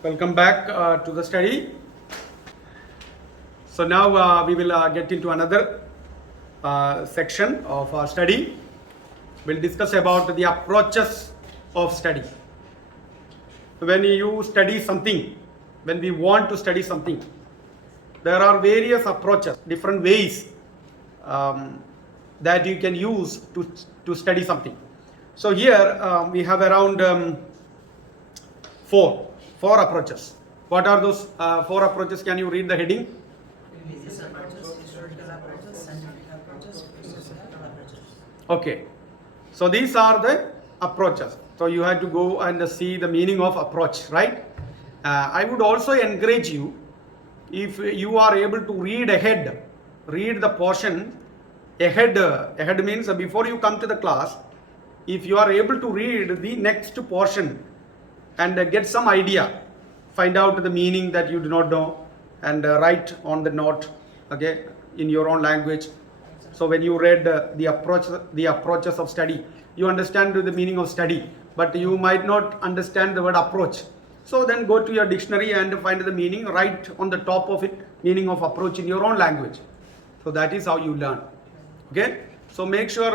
Welcome back to the study. So now we will get into another section of our study. We'll discuss about the approaches of study. When you study something, when we want to study something, there are various approaches, different ways that you can use to study something. So here we have around four approaches. What are those four approaches? Can you read the heading? Religious approaches, historical approaches, scientific approaches, philosophical approaches. Okay, so these are the approaches. So you have to go and see the meaning of approach, right? I would also encourage you, if you are able to read ahead, read the portion ahead. Ahead means before you come to the class, if you are able to read the next portion and get some idea, find out the meaning that you do not know, and write on the note, okay, in your own language. So when you read the approaches of study, you understand the meaning of study, but you might not understand the word approach. So then go to your dictionary and find the meaning, write on the top of it meaning of approach in your own language. So that is how you learn. Okay, so make sure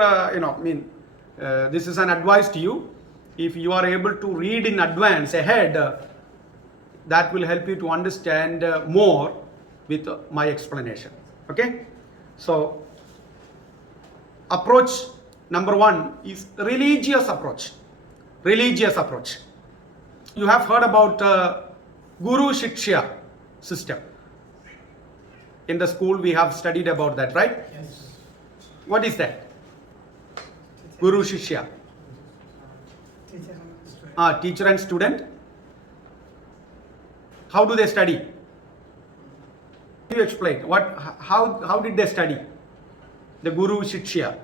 this is an advice to you. If you are able to read in advance ahead, that will help you to understand more with my explanation. Okay, so approach number one is religious approach. Religious approach. You have heard about Guru Shikshya system. In the school we have studied about that, right? Yes. What is that? Guru Shikshya. Teacher and student. How do they study? You explain. How did they study? The Guru Shikshya.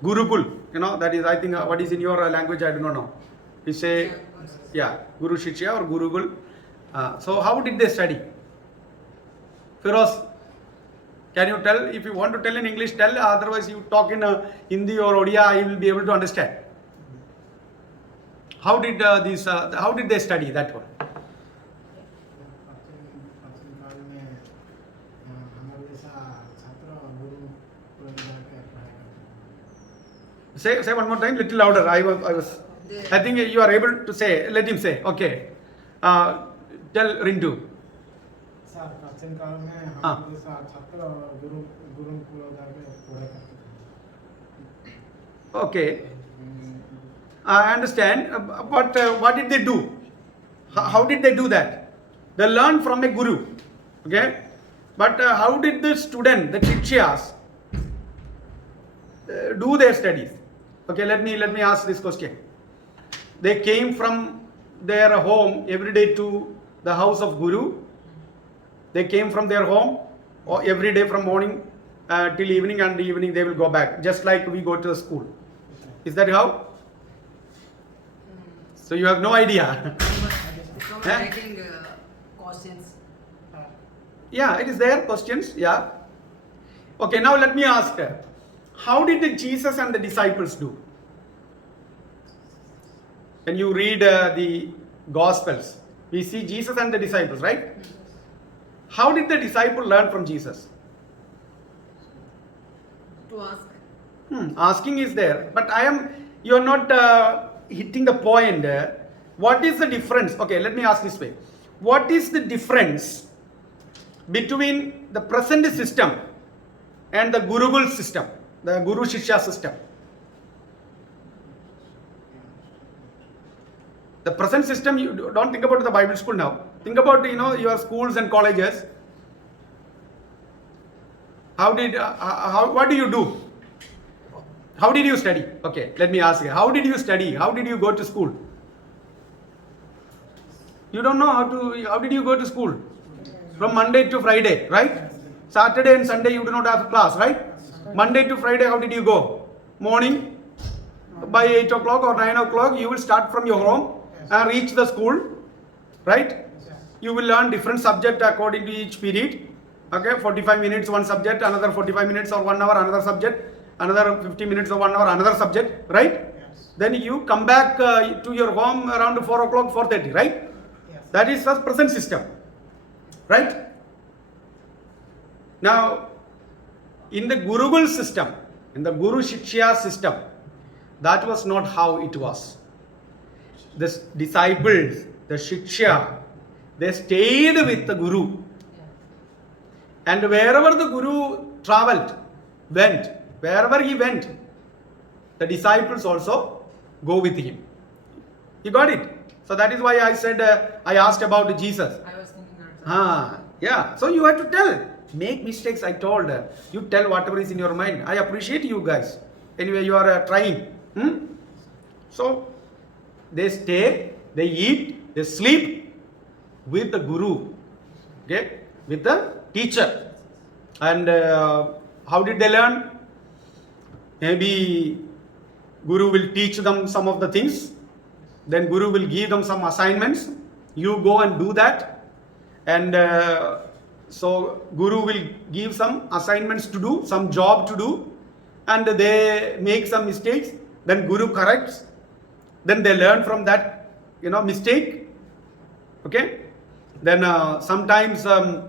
Gurukul. That is, I think, what is in your language, I do not know. We say, Guru Shikshya or Gurukul. So how did they study? Firoz, can you tell? If you want to tell in English, tell. Otherwise, you talk in Hindi or Odia, I will be able to understand. How did they study that one? Say one more time, little louder. I think you are able to say. Let him say. Okay. Tell Rindu. Okay. I understand, but what did they do? How did they do that? They learned from a guru, okay? But how did the student, the Shikshyas, do their studies? Okay, let me ask this question. They came from their home every day to the house of Guru. They came from their home or every day from morning till evening, and evening they will go back, just like we go to the school. Is that how? So you have no idea. Writing questions. Yeah, it is there, questions, yeah. Okay, now let me ask, how did Jesus and the disciples do? When you read the Gospels, we see Jesus and the disciples, right? How did the disciple learn from Jesus? To ask. Asking is there, but you are not hitting the point. What is the difference? Okay, let me ask this way. What is the difference between the present system and the Gurukul system, the Guru Shikshya system? The present system, you don't think about the Bible school now. Think about your schools and colleges. What do you do? How did you study? Okay, let me ask you. How did you study? How did you go to school? You don't know how did you go to school? From Monday to Friday, right? Saturday and Sunday you do not have class, right? Monday to Friday, how did you go? Morning, by 8 o'clock or 9 o'clock, you will start from your home and reach the school, right? You will learn different subject according to each period. Okay, 45 minutes one subject, another 45 minutes or 1 hour another subject, another 50 minutes or 1 hour another subject, right? Then you come back to your home around 4 o'clock, 4:30, right? That is the present system, right? Now, in the Gurukul system, in the Guru Shiksha system, that was not how it was. The disciples, the Shiksha, they stayed with the Guru. And wherever the Guru went, wherever he went, the disciples also go with him. You got it? So that is why I said, I asked about Jesus. I was thinking Yeah. So you have to tell. Make mistakes, I told. You tell whatever is in your mind. I appreciate you guys. Anyway, you are trying. So they stay, they eat, they sleep with the Guru. Okay? With the teacher. And how did they learn? Maybe Guru will teach them some of the things. Then Guru will give them some assignments. You go and do that. And so Guru will give some assignments to do, some job to do. And they make some mistakes. Then Guru corrects. Then they learn from that, mistake. Okay? Then sometimes the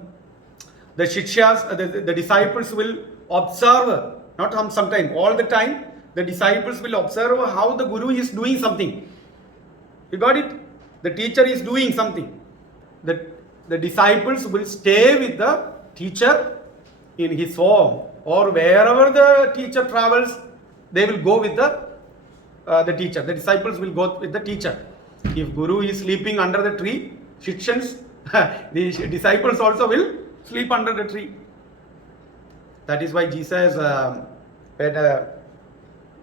Shikshas, the disciples will observe, not sometimes, all the time, the disciples will observe how the Guru is doing something. You got it? The teacher is doing something. The disciples will stay with the teacher in his home, or wherever the teacher travels, they will go with the teacher. The disciples will go with the teacher. If Guru is sleeping under the tree, Shikshans, the disciples also will sleep under the tree. That is why Jesus,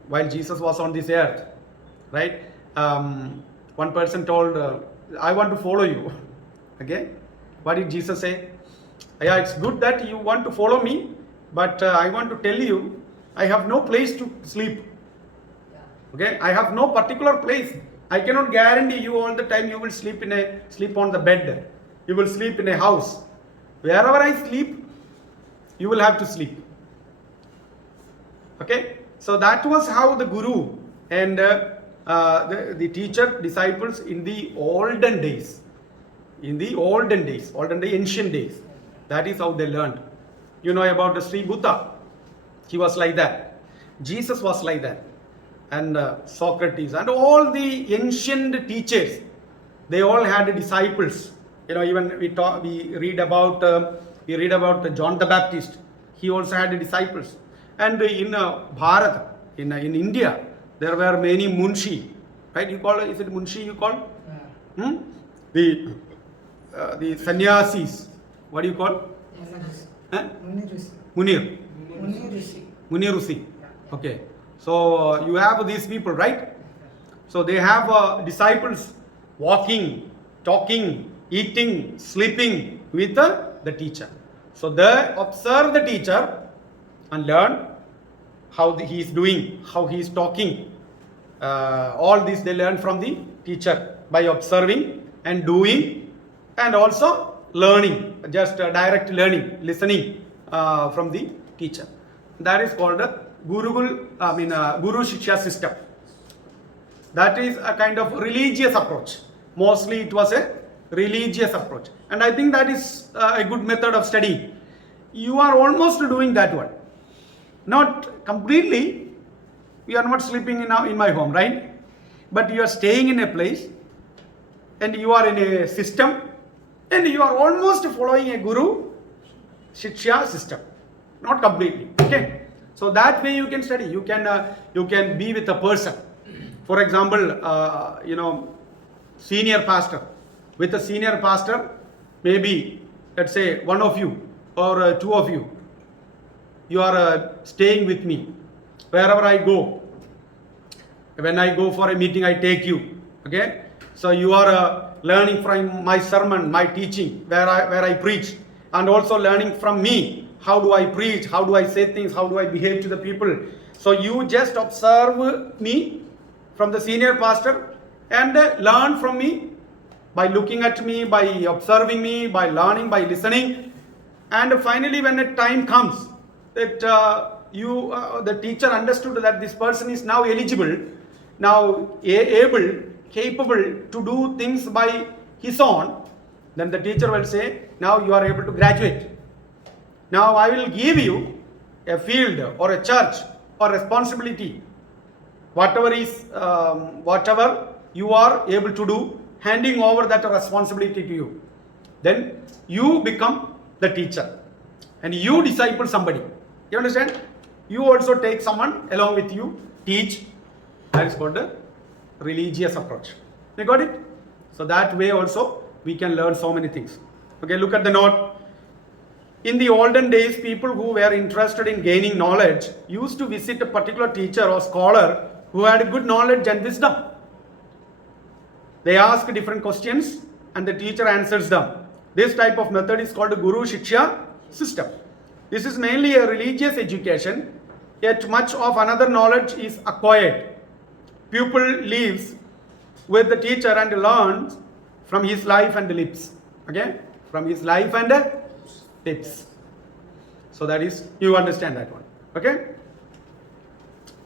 while Jesus was on this earth, right? One person told, I want to follow you. Okay? What did Jesus say? Yeah, it's good that you want to follow me, but I want to tell you, I have no place to sleep. Okay? I have no particular place. I cannot guarantee you all the time you will sleep on the bed. You will sleep in a house. Wherever I sleep, you will have to sleep. Okay? So that was how the Guru and the teacher, disciples in the olden days, ancient days, that is how they learned. You know about the Sri Buddha. He was like that. Jesus was like that. And Socrates and all the ancient teachers, they all had disciples. Even we read about John the Baptist. He also had disciples. And in Bharat, in India, there were many munshi, right? Is it munshi you call? The sannyasis. What do you call? Munir Rusi. Okay. So you have these people, right? So they have disciples walking, talking, eating, sleeping with the teacher. So they observe the teacher and learn how he is doing, how he is talking. All this they learn from the teacher by observing and doing, and also learning, just direct learning, listening from the teacher. That is called a Guru Shiksha system. That is a kind of religious approach. Mostly it was a religious approach. And I think that is a good method of studying. You are almost doing that one. Not completely. We are not sleeping in my home, right? But you are staying in a place and you are in a system and you are almost following a Guru Shiksha system. Not completely. Okay? So that way you can study. You can be with a person. For example, senior pastor. With a senior pastor, maybe let's say one of you or two of you, you are staying with me. Wherever I go, when I go for a meeting, I take you. Okay? So you are learning from my sermon, my teaching, where I preach, and also learning from me. How do I preach? How do I say things? How do I behave to the people? So you just observe me from the senior pastor and learn from me by looking at me, by observing me, by learning, by listening. And finally, when a time comes that the teacher understood that this person is now eligible, now able, capable to do things by his own, Then the teacher will say, now you are able to graduate. Now I will give you a field or a church or responsibility. Whatever you are able to do, handing over that responsibility to you. Then you become the teacher and you disciple somebody. You understand? You also take someone along with you, teach. That is called the religious approach. You got it? So that way also we can learn so many things. Okay, look at the note. In the olden days, people who were interested in gaining knowledge used to visit a particular teacher or scholar who had good knowledge and wisdom. They ask different questions and the teacher answers them. This type of method is called the Guru Shiksha system. This is mainly a religious education, yet much of another knowledge is acquired. Pupil lives with the teacher and learns from his life and lips. Okay? From his life and lips. So that is, you understand that one. Okay?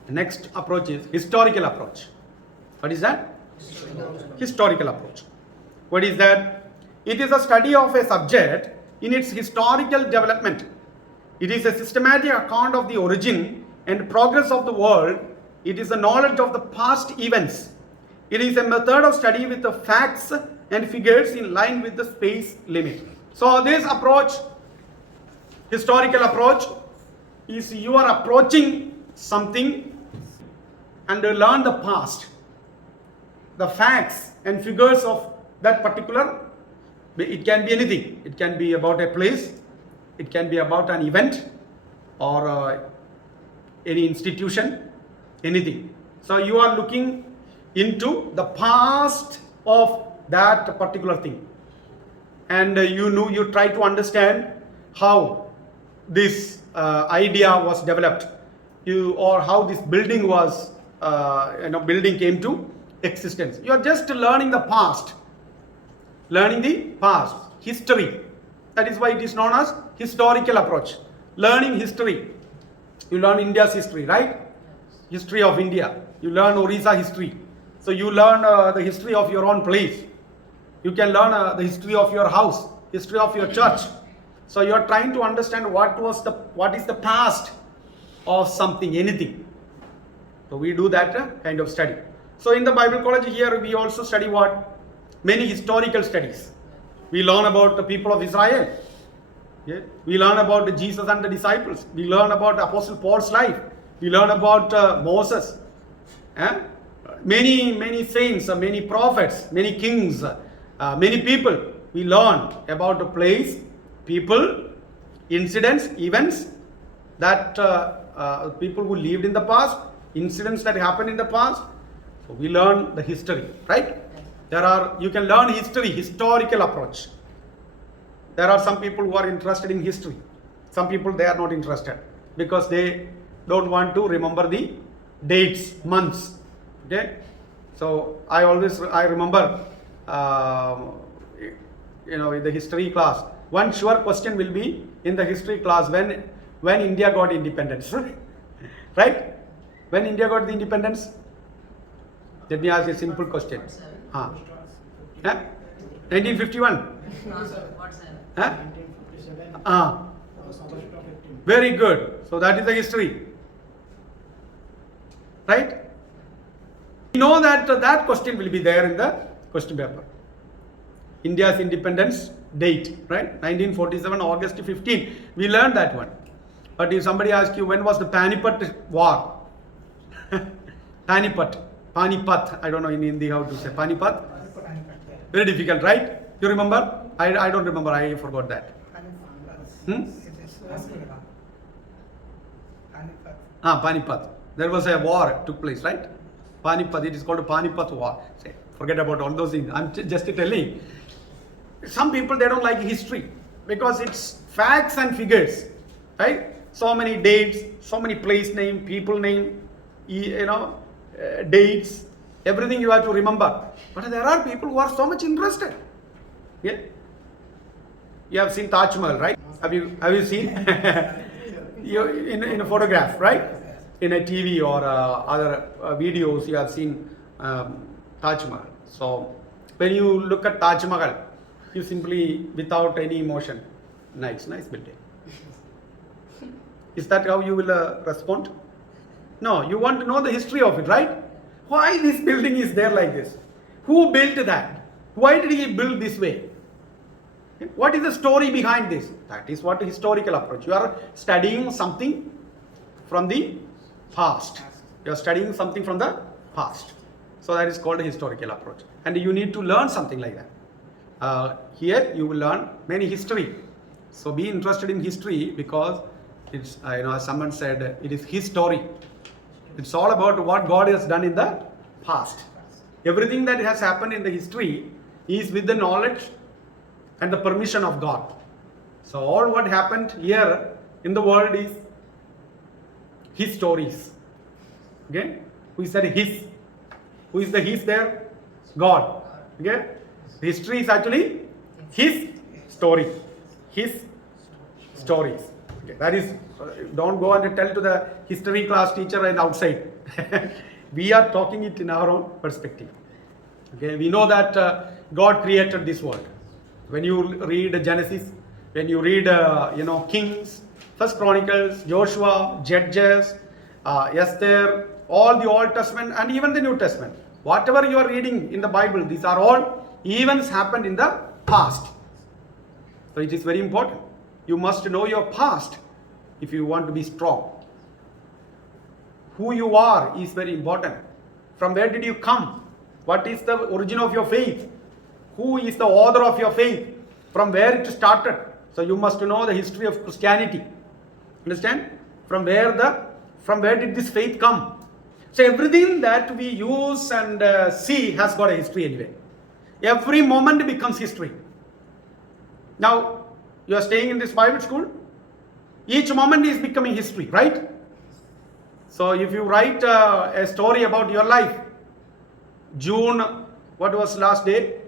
Next approach is historical approach. What is that? Historical approach. What is that? It is a study of a subject in its historical development. It is a systematic account of the origin and progress of the world. It is a knowledge of the past events. It is a method of study with the facts and figures in line with the space limit. So this approach, historical approach, is you are approaching something and learn the past, the facts and figures of that particular. It can be anything. It can be about a place, it can be about an event or any institution, anything. So you are looking into the past of that particular thing, and you try to understand how this idea was developed, or how this building was building came to existence. You are just learning the past, history. That is why it is known as historical approach. Learning history. You learn India's history, right? History of India. You learn Orissa history. So you learn the history of your own place. You can learn the history of your house, history of your church. So you are trying to understand what is the past of something, anything. So we do that kind of study. So in the Bible college here we also study what? Many historical studies. We learn about the people of Israel. Yeah? We learn about Jesus and the disciples. We learn about Apostle Paul's life. We learn about Moses. Many saints, many prophets, many kings, many people. We learn about the place, people, incidents, events that people who lived in the past, incidents that happened in the past. So we learn the history, right? You can learn history, historical approach. There are some people who are interested in history. Some people, they are not interested because they don't want to remember the dates, months. Okay? So I remember, in the history class, one sure question will be in the history class, when India got independence. Right? When India got the independence? Let me ask a simple question. 1951? Huh? Very good. So that is the history. Right? We know that that question will be there in the question paper. India's independence date, right? 1947, August 15. We learned that one. But if somebody asks you when was the Panipat war? Panipat, I don't know in Hindi how to say Panipat. Very difficult, right? You remember? I don't remember, I forgot that. Panipat. There was a war took place, right? Panipat, it is called a Panipat war. Say, forget about all those things. I'm just telling. Some people, they don't like history because it's facts and figures, right? So many dates, so many place name, people name, dates, everything you have to remember. But there are people who are so much interested. Yeah? You have seen Taj Mahal, right? Have you seen? in a photograph, right? In a TV or other videos, you have seen Taj Mahal. So when you look at Taj Mahal, You simply, without any emotion, nice building. Is that how you will respond? No, you want to know the history of it, right? Why this building is there like this? Who built that? Why did he build this way? What is the story behind this? That is what historical approach. You are studying something from the past. You are studying something from the past. So that is called a historical approach. And you need to learn something like that. Here you will learn many history. So be interested in history because it's, as someone said, it is his story. It's all about what God has done in the past. Everything that has happened in the history is with the knowledge and the permission of God. So all what happened here in the world is his stories. Okay? Who said his? Who is the his there? God. Okay? History is actually his story. His stories. Okay? That is, don't go and tell to the history class teacher and outside. We are talking it in our own perspective. Okay? We know that God created this world. When you read Genesis, when you read, Kings, First Chronicles, Joshua, Judges, Esther, all the Old Testament and even the New Testament, whatever you are reading in the Bible, these are all events happened in the past. So it is very important. You must know your past if you want to be strong. Who you are is very important. From where did you come? What is the origin of your faith? Who is the author of your faith? From where it started? So you must know the history of Christianity. Understand? From where did this faith come? So everything that we use and see has got a history anyway. Every moment becomes history. Now, you are staying in this Bible school. Each moment is becoming history, right? So if you write a story about your life, June, what was last day?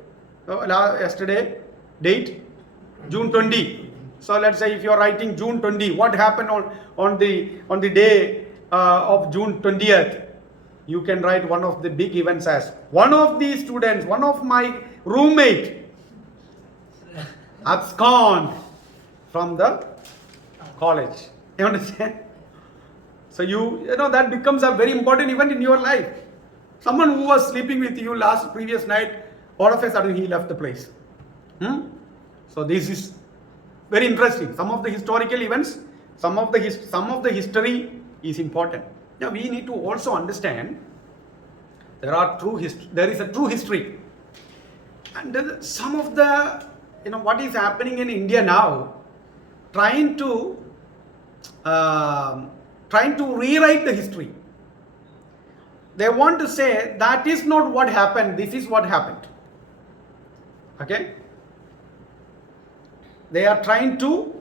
Yesterday, date? June 20. So let's say if you are writing June 20, what happened on the day of June 20th? You can write one of the big events as one of the students, one of my roommate absconded from the college. You understand? So you know that becomes a very important event in your life. Someone who was sleeping with you previous night, all of a sudden he left the place. So this is very interesting. Some of the historical events, some of the history is important. Now we need to also understand there is a true history, and some of the what is happening in India now, trying to rewrite the history. They want to say that is not what happened. This is what happened. Okay. They are trying to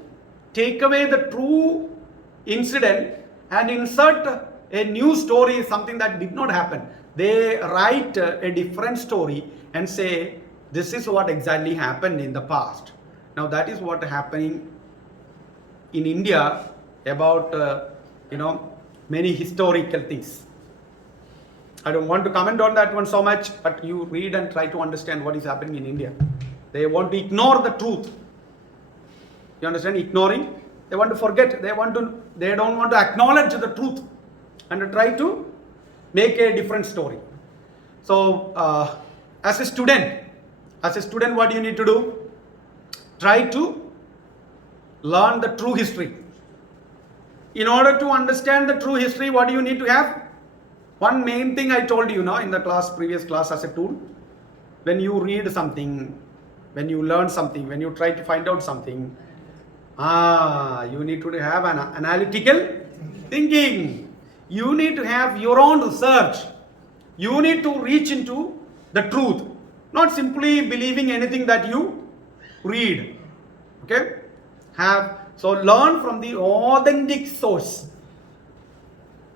take away the true incident and insert a new story, something that did not happen. They write a different story and say, this is what exactly happened in the past. Now that is what happening in India about, many historical things. I don't want to comment on that one so much, but you read and try to understand what is happening in India. They want to ignore the truth. You understand? Ignoring. They want to forget. They don't want to acknowledge the truth and try to make a different story. So, as a student, what do you need to do? Try to learn the true history. In order to understand the true history, what do you need to have? One main thing I told you in the previous class as a tool. When you read something, when you learn something, when you try to find out something, you need to have an analytical thinking. You need to have your own research. You need to reach into the truth, not simply believing anything that you read. Okay? So learn from the authentic source.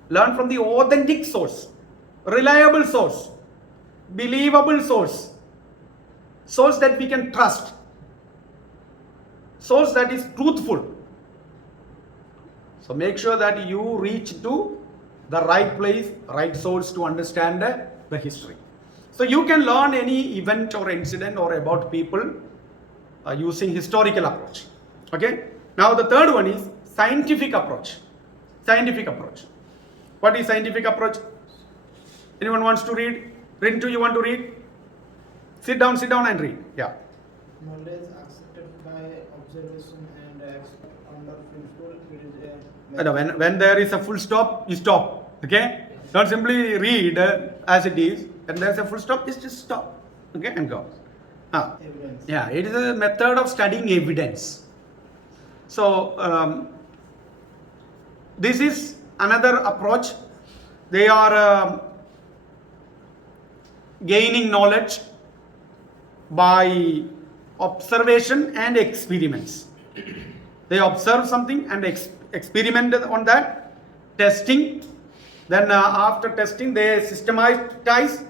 Learn from the authentic source, reliable source, believable source, source that we can trust, source that is truthful. So make sure that you reach to the right place, right source to understand the history. So you can learn any event or incident or about people using historical approach. Okay. Now the third one is scientific approach. Scientific approach. What is scientific approach? Anyone wants to read? Rintu, you want to read? Sit down and read. Yeah. Knowledge accepted by observation and under principle. It is a When there is a full stop, you stop. Okay? Don't simply read as it is. When there is a full stop, just stop. Okay, and go. evidence. Yeah, it is a method of studying evidence. So this is another approach. They are gaining knowledge by observation and experiments. They observe something and experiment on that, testing. Then after testing, they systematize.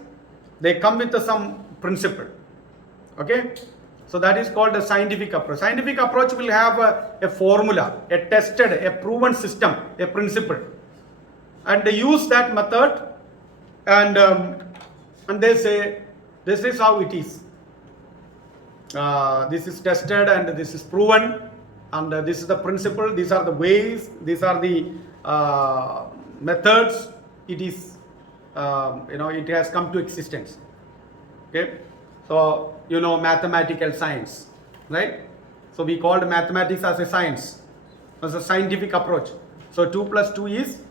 They come with some principle. Okay, so that is called a scientific approach. Scientific approach will have a formula, a tested, a proven system, a principle, and they use that method, and they say this is how it is. This is tested and this is proven, and this is the principle. These are the ways. These are the methods. It is, it has come to existence. Okay. So, mathematical science, right? So, we called mathematics as a science, as a scientific approach. So, 2 plus 2 is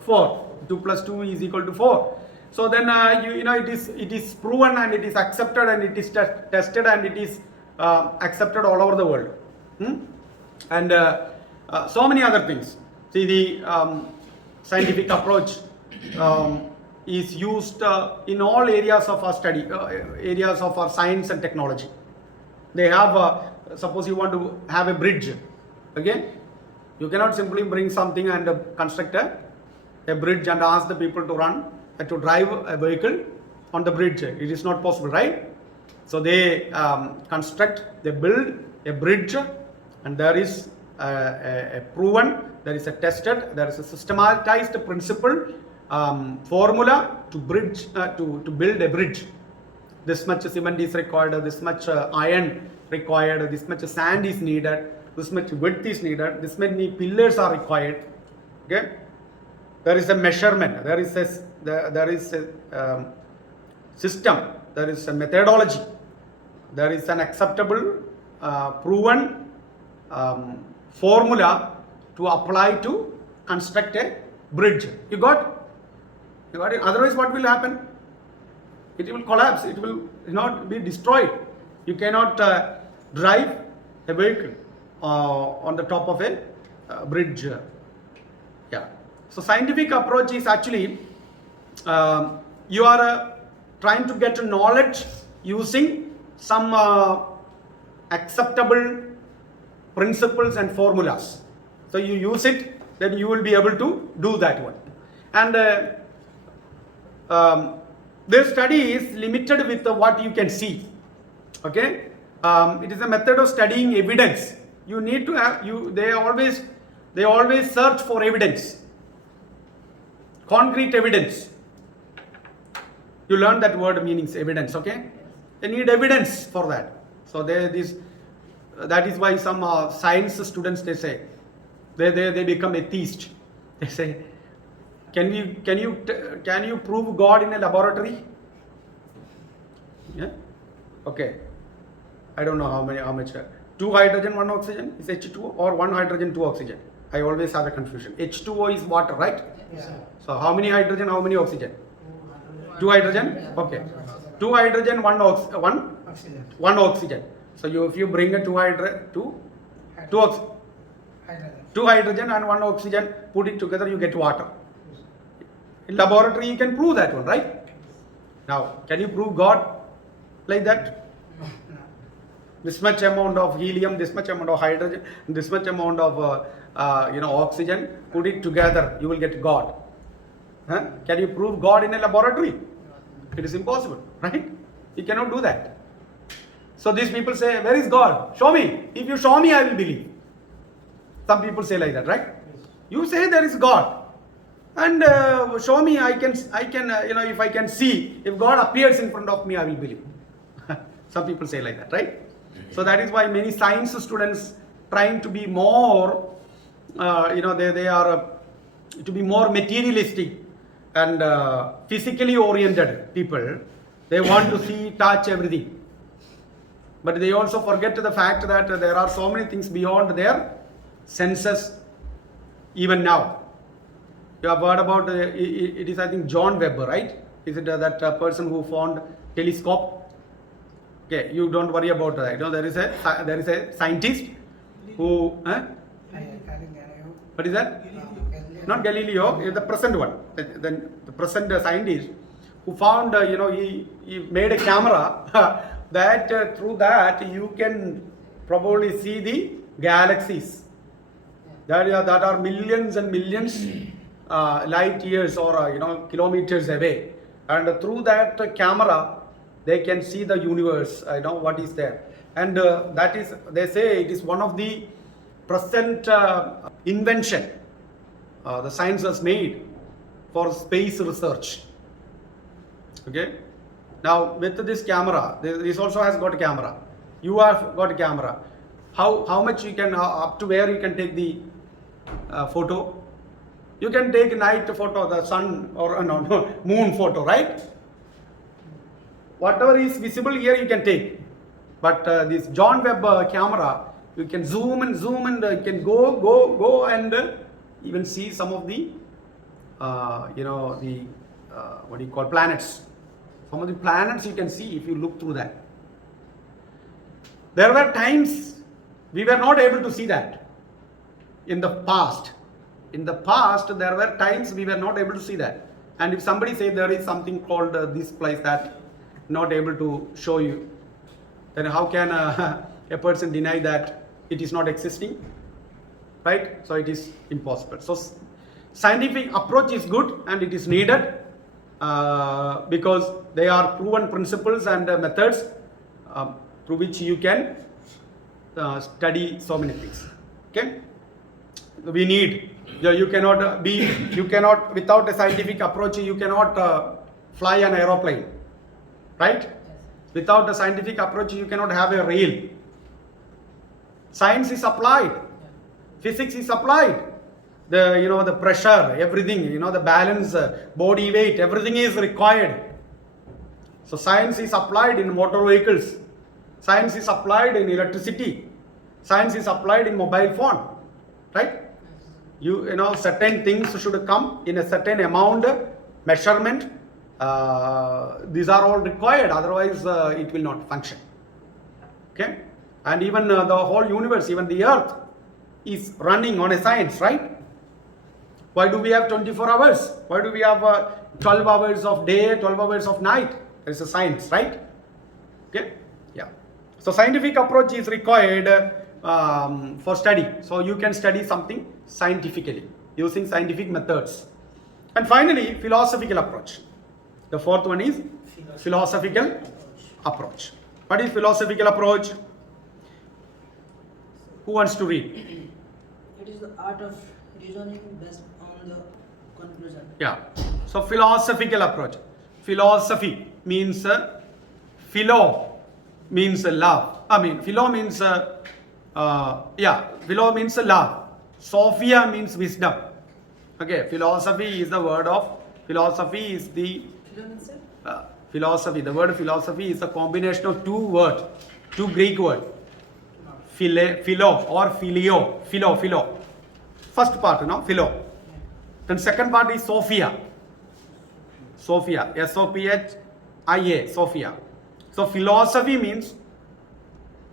4. 2 plus 2 is equal to 4. So, then, it is proven and it is accepted and it is tested and it is accepted all over the world. And so many other things. See, the scientific approach is used in all areas of our study, areas of our science and technology. They have, suppose you want to have a bridge, okay? You cannot simply bring something and construct a bridge and ask the people to drive a vehicle on the bridge. It is not possible, right? So they they build a bridge, and there is a proven, there is a tested, there is a systematized principle, formula to build a bridge. This much cement is required, this much iron required, this much sand is needed, this much width is needed, this many pillars are required. Okay, there is a measurement, there is a system, there is a methodology, there is an acceptable, proven formula to apply to construct a bridge. You got it? Otherwise, what will happen? It will collapse. It will not be destroyed. You cannot drive a vehicle on the top of a bridge. Yeah. So scientific approach is actually you are trying to get knowledge using some acceptable principles and formulas. So you use it, then you will be able to do that one. And this study is limited with what you can see. Okay, it is a method of studying evidence. You need to have They always search for evidence, concrete evidence. You learn that word meanings, evidence. Okay, they need evidence for that. So that is why some science students, they say they become atheist. They say, can you prove God in a laboratory? Yeah. Okay. I don't know how much. 2 hydrogen, 1 oxygen is H2O, or 1 hydrogen, 2 oxygen. I always have a confusion. H2O is water, right? Yeah. So how many hydrogen, how many oxygen? 2 hydrogen. Okay. 2 hydrogen, 1 Oxygen. oxygen. So if you bring a 2 hydrogen and 1 oxygen, put it together, you get water. In laboratory, you can prove that one, right? Now, can you prove God like that? This much amount of helium, this much amount of hydrogen, this much amount of oxygen, put it together, you will get God. Huh? Can you prove God in a laboratory? It is impossible, right? You cannot do that. So these people say, where is God? Show me. If you show me, I will believe. Some people say like that, right? You say there is God, and show me. I can, if I can see, if God appears in front of me, I will believe. Some people say like that, right? So that is why many science students trying to be more, they are to be more materialistic and physically oriented people. They want to see, touch everything. But they also forget the fact that there are so many things beyond their senses even now. You have heard about, it is I think John Webber, right? Is it that person who found telescope? Okay, you don't worry about that. There is a scientist who, what is that? Not Galileo, the present one. The present scientist who found, he made a camera that through that you can probably see the galaxies that are millions and millions light years or kilometers away, and through that camera they can see the universe, what is there, and that is, they say, it is one of the present invention the science has made for space research. Okay, now with this camera, this also has got a camera. You have got a camera. How much you can, up to where you can take the photo? You can take night photo, the sun or moon photo, right? Whatever is visible here you can take. But this John Webb camera, you can zoom and you can go and even see some of the, what do you call, planets. Some of the planets you can see if you look through that. There were times we were not able to see that in the past. In the past, there were times we were not able to see that. And if somebody says there is something called this place that not able to show you, then how can a person deny that it is not existing? Right? So it is impossible. So scientific approach is good and it is needed because they are proven principles and methods through which you can study so many things. Okay? We need, you cannot without a scientific approach, you cannot fly an aeroplane, right? Without a scientific approach, you cannot have a rail. Science is applied, physics is applied. The pressure, everything, the balance, body weight, everything is required. So science is applied in motor vehicles. Science is applied in electricity. Science is applied in mobile phone, right? Certain things should come in a certain amount, measurement. These are all required, otherwise it will not function. Okay? And even the whole universe, even the earth is running on a science, right? Why do we have 24 hours? Why do we have 12 hours of day, 12 hours of night? There is a science, right? Okay? Yeah. So scientific approach is required for study. So you can study something scientifically using scientific methods. And finally, philosophical approach. The fourth one is philosophical approach. What is philosophical approach? Who wants to read? It is the art of reasoning based on the conclusion. Yeah. So philosophical approach. Philosophy means philo means love. Philo means philo means love. Sophia means wisdom. Okay, philosophy is the word of, philosophy is the philosophy. The word philosophy is a combination of two Greek words. Philo or filio. Philo. First part, philo. Then second part is Sophia. Sophia, Sophia, Sophia. So philosophy means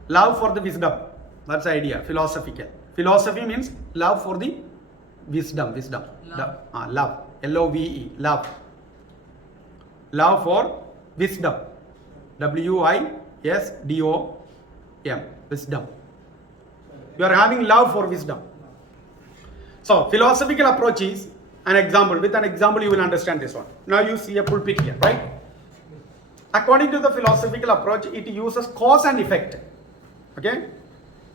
love for the wisdom. That's the idea, philosophical. Philosophy means love for the wisdom. Love. Love. Love. Love for wisdom. Wisdom. Wisdom. You are having love for wisdom. So philosophical approach is an example. With an example you will understand this one. Now you see a pulpit here, right? According to the philosophical approach, it uses cause and effect. Okay?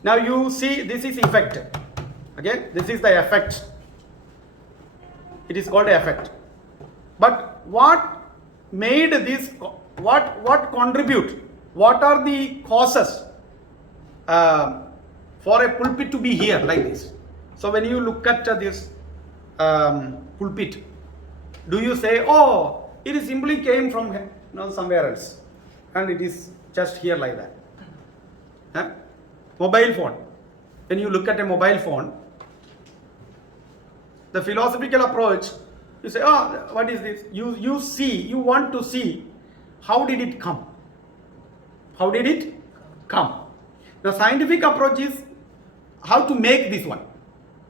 Now you see, this is effect. Okay? This is the effect. It is called effect. But what made this, what contribute? What are the causes for a pulpit to be here like this. So when you look at this pulpit, do you say, oh, it simply came from somewhere else, and it is just here like that? Huh? Mobile phone. When you look at a mobile phone, the philosophical approach, you say, oh, what is this? You see, you want to see how did it come? How did it come? The scientific approach is how to make this one.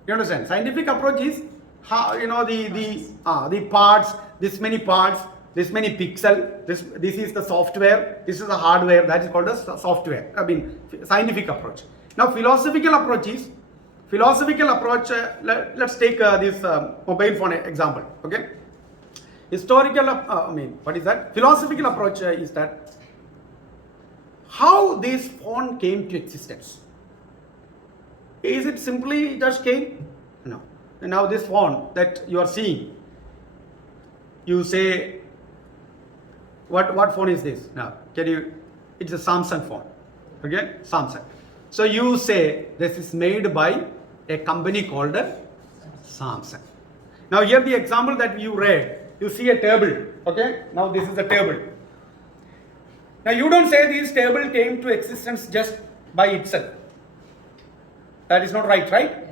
You understand? Scientific approach is how, the parts, this many parts, this many pixel, this is the software, this is the hardware, that is called as software. I mean, scientific approach. Now, philosophical approach, let's take this mobile phone example, okay? What is that? Philosophical approach is that how this phone came to existence. Is it simply just came? No. And now this phone that you are seeing, you say, what phone is this? Now, it's a Samsung phone, okay? Samsung. So you say this is made by a company called Samsung. Now here the example that you read, you see a table, okay? Now this is a table. Now you don't say this table came to existence just by itself. That is not right?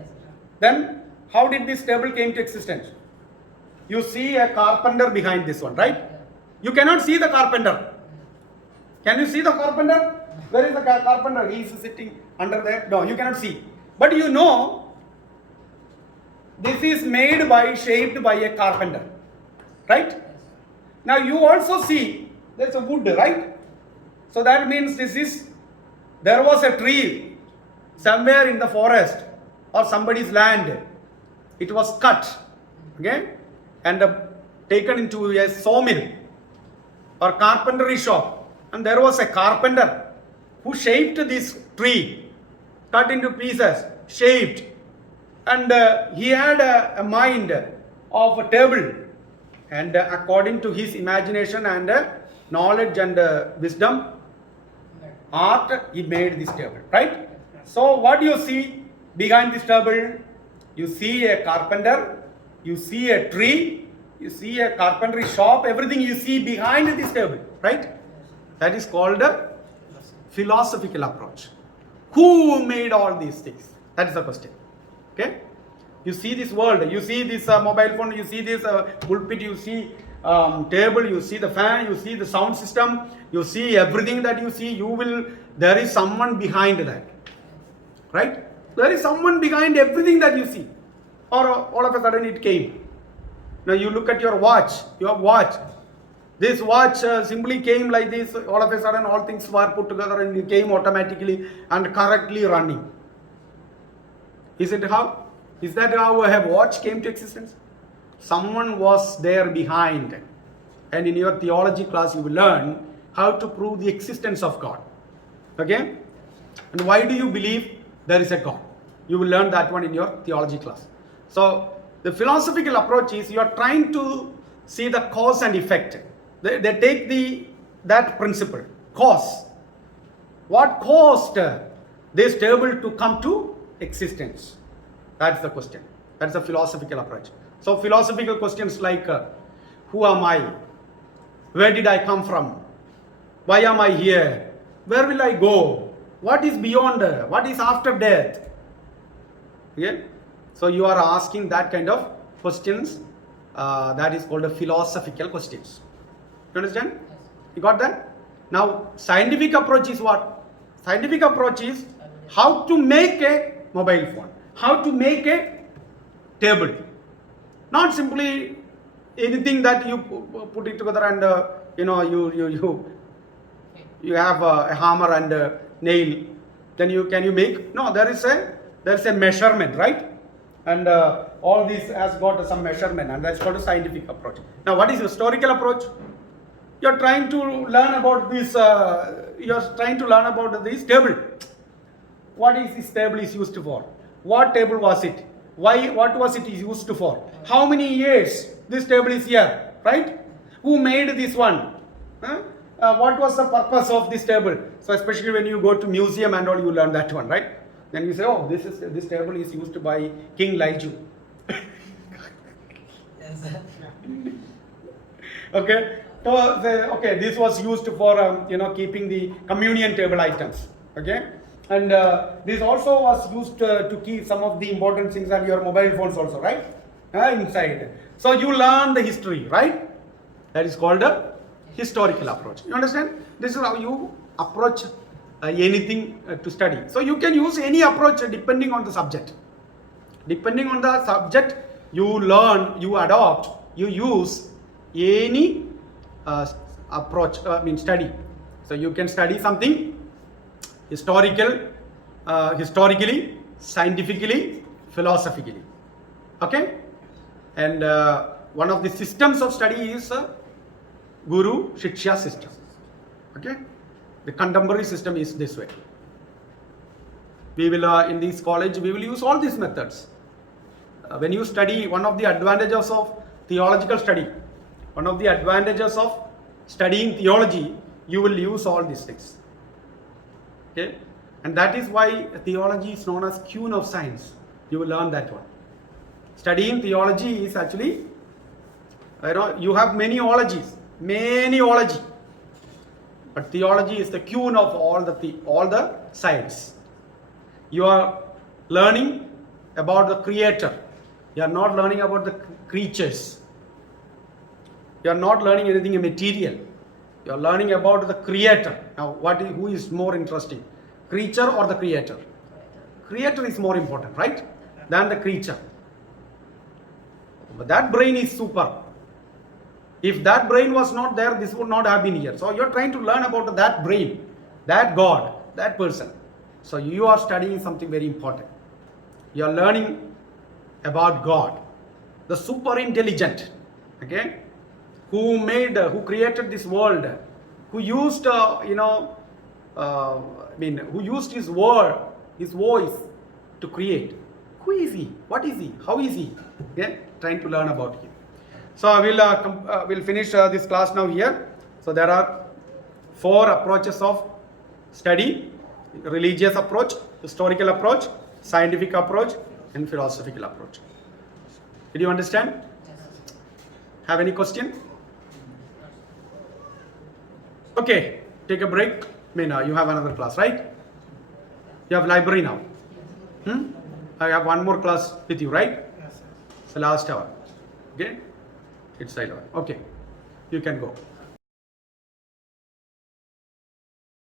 Then how did this table came to existence? You see a carpenter behind this one, right? You cannot see the carpenter. Can you see the carpenter? Where is the carpenter? He is sitting under there. No, you cannot see. But you know, this is shaped by a carpenter, right? Now you also see there's a wood, right? So that means there was a tree somewhere in the forest or somebody's land. It was cut, okay, and taken into a sawmill or carpentry shop, and there was a carpenter who shaped this tree, cut into pieces, shaped, and he had a mind of a table, and according to his imagination and knowledge and wisdom, art, he made this table, right? So what do you see behind this table? You see a carpenter, you see a tree, you see a carpentry shop, everything you see behind this table, right? That is called a philosophical approach. Who made all these things? That is the question. Okay? You see this world, you see this mobile phone, you see this pulpit, you see table, you see the fan, you see the sound system, you see everything that you see, there is someone behind that. Right? There is someone behind everything that you see. Or all of a sudden it came. Now you look at your watch. This watch simply came like this. All of a sudden all things were put together and it came automatically and correctly running. Is that how a watch came to existence? Someone was there behind. And in your theology class you will learn how to prove the existence of God. Okay? And why do you believe there is a God? You will learn that one in your theology class. So the philosophical approach is you are trying to see the cause and effect. They take that principle, cause. What caused this table to come to existence? That's the question. That's the philosophical approach. So philosophical questions like, who am I? Where did I come from? Why am I here? Where will I go? What is beyond? What is after death? Okay? So you are asking that kind of questions. That is called a philosophical questions. You understand? You got that? Now, scientific approach is what? Scientific approach is how to make a mobile phone, how to make a table. Not simply anything that you put it together and you have a hammer and a nail. Then can you make? No, there is a measurement, right? And all this has got some measurement, and that's called a scientific approach. Now, what is historical approach? You're trying to learn about this. This table. What is this table is used for? What table was it? Why? What was it used for? How many years this table is here? Right? Who made this one? Huh? what was the purpose of this table? So especially when you go to museum and all, you learn that one, right? Then you say, oh, this table is used by King Lyju. Yes. Okay. So this was used for keeping the communion table items. Okay. And this also was used to keep some of the important things and your mobile phones also, right? Inside. So you learn the history, right? That is called a historical approach. You understand? This is how you approach anything to study. So you can use any approach depending on the subject. Depending on the subject, you learn, you adopt, you use any approach, study. So you can study something historically, scientifically, philosophically. Okay? And one of the systems of study is Guru Shiksha system. Okay? The contemporary system is this way. We will, in this college, we will use all these methods. When you study, one of the advantages of theological study, one of the advantages of studying theology, you will use all these things. Okay? And that is why theology is known as queen of science. You will learn that one. Studying theology is actually, you have many ologies, but theology is the queen of all the science. You are learning about the creator. You are not learning about the creatures. You are not learning anything material. You are learning about the creator. Now, who is more interesting? Creature or the creator? Creator is more important, right? Than the creature. But that brain is super. If that brain was not there, this would not have been here. So you are trying to learn about that brain, that God, that person. So you are studying something very important. You are learning about God, the super intelligent, okay, who created this world, who used, who used his word, his voice to create. Who is he? What is he? How is he? Okay, trying to learn about him. So I will finish this class now here. So there are 4 approaches of study: religious approach, historical approach, scientific approach, and philosophical approach. Did you understand? Yes. Have any question? Okay, take a break. You have another class, right? You have library now. I have one more class with you, right? Yes, sir. It's the last hour. Okay? It's 11. Okay. You can go.